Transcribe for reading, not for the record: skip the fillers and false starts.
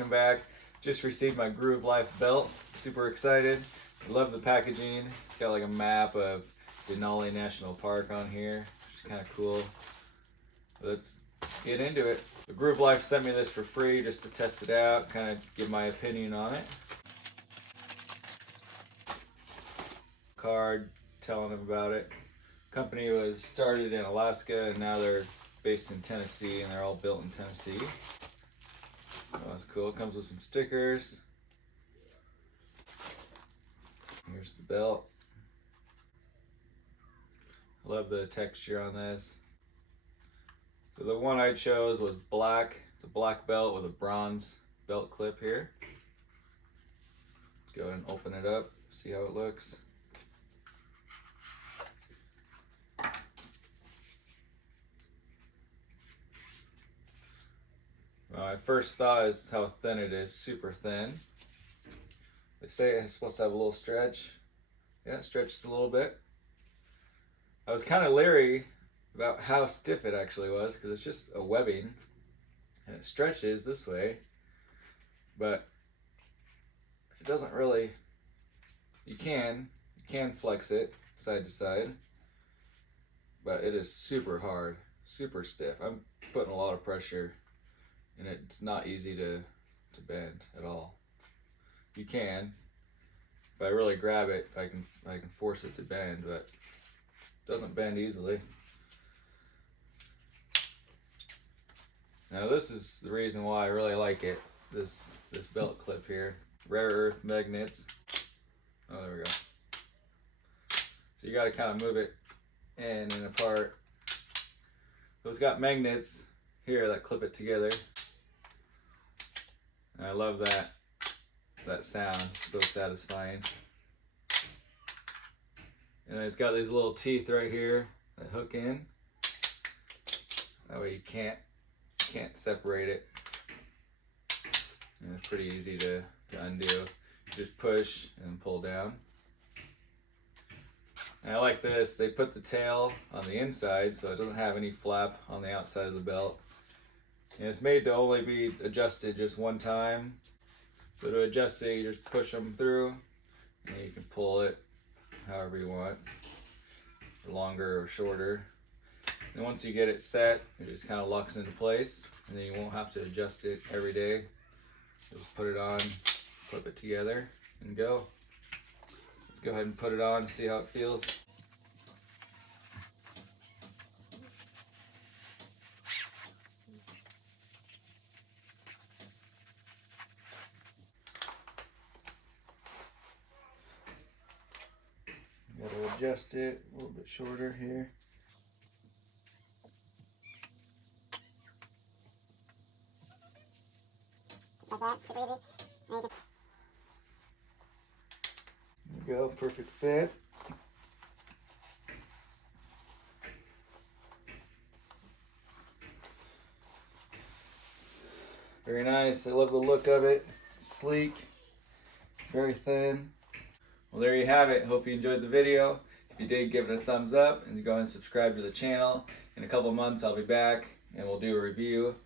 welcome back. Just received my Groove Life belt. Super excited. Love the packaging. It's got like a map of Denali National Park on here, which is kind of cool. Let's get into it. The Groove Life sent me this for free just to test it out, kind of give my opinion on it. Card telling them about it. Company was started in Alaska and now they're based in Tennessee, and they're all built in Tennessee. Oh, that's cool. It comes with some stickers. Here's the belt. I love the texture on this. So the one I chose was black. It's a black belt with a bronze belt clip here. Let's go ahead and open it up, see how it looks. My first thought is how thin it is, super thin. They say it's supposed to have a little stretch. Yeah, it stretches a little bit. I was kind of leery about how stiff it actually was because it's just a webbing and it stretches this way, but it doesn't really, you can flex it side to side, but it is super hard, super stiff. I'm putting a lot of pressure and it's not easy to bend at all. You can, if I really grab it, I can force it to bend, but it doesn't bend easily. Now this is the reason why I really like it. This belt clip here, rare earth magnets. Oh, there we go. So you got to kind of move it in and apart. So it's got magnets here that clip it together. And I love that sound, so satisfying. And it's got these little teeth right here that hook in. That way you can't separate it. And it's pretty easy to undo. You just push and pull down. And I like this, they put the tail on the inside so it doesn't have any flap on the outside of the belt. And it's made to only be adjusted just one time. So to adjust it, you just push them through and you can pull it however you want, longer or shorter. And once you get it set, it just kind of locks into place, and then you won't have to adjust it every day. Just put it on, clip it together, and go. Let's go ahead and put it on and see how it feels. Gotta adjust it a little bit shorter here. Just like that, super easy. There you go, perfect fit. Very nice, I love the look of it. Sleek, very thin. Well, there you have it. Hope you enjoyed the video. If you did, give it a thumbs up and go ahead and subscribe to the channel. In a couple months, I'll be back and we'll do a review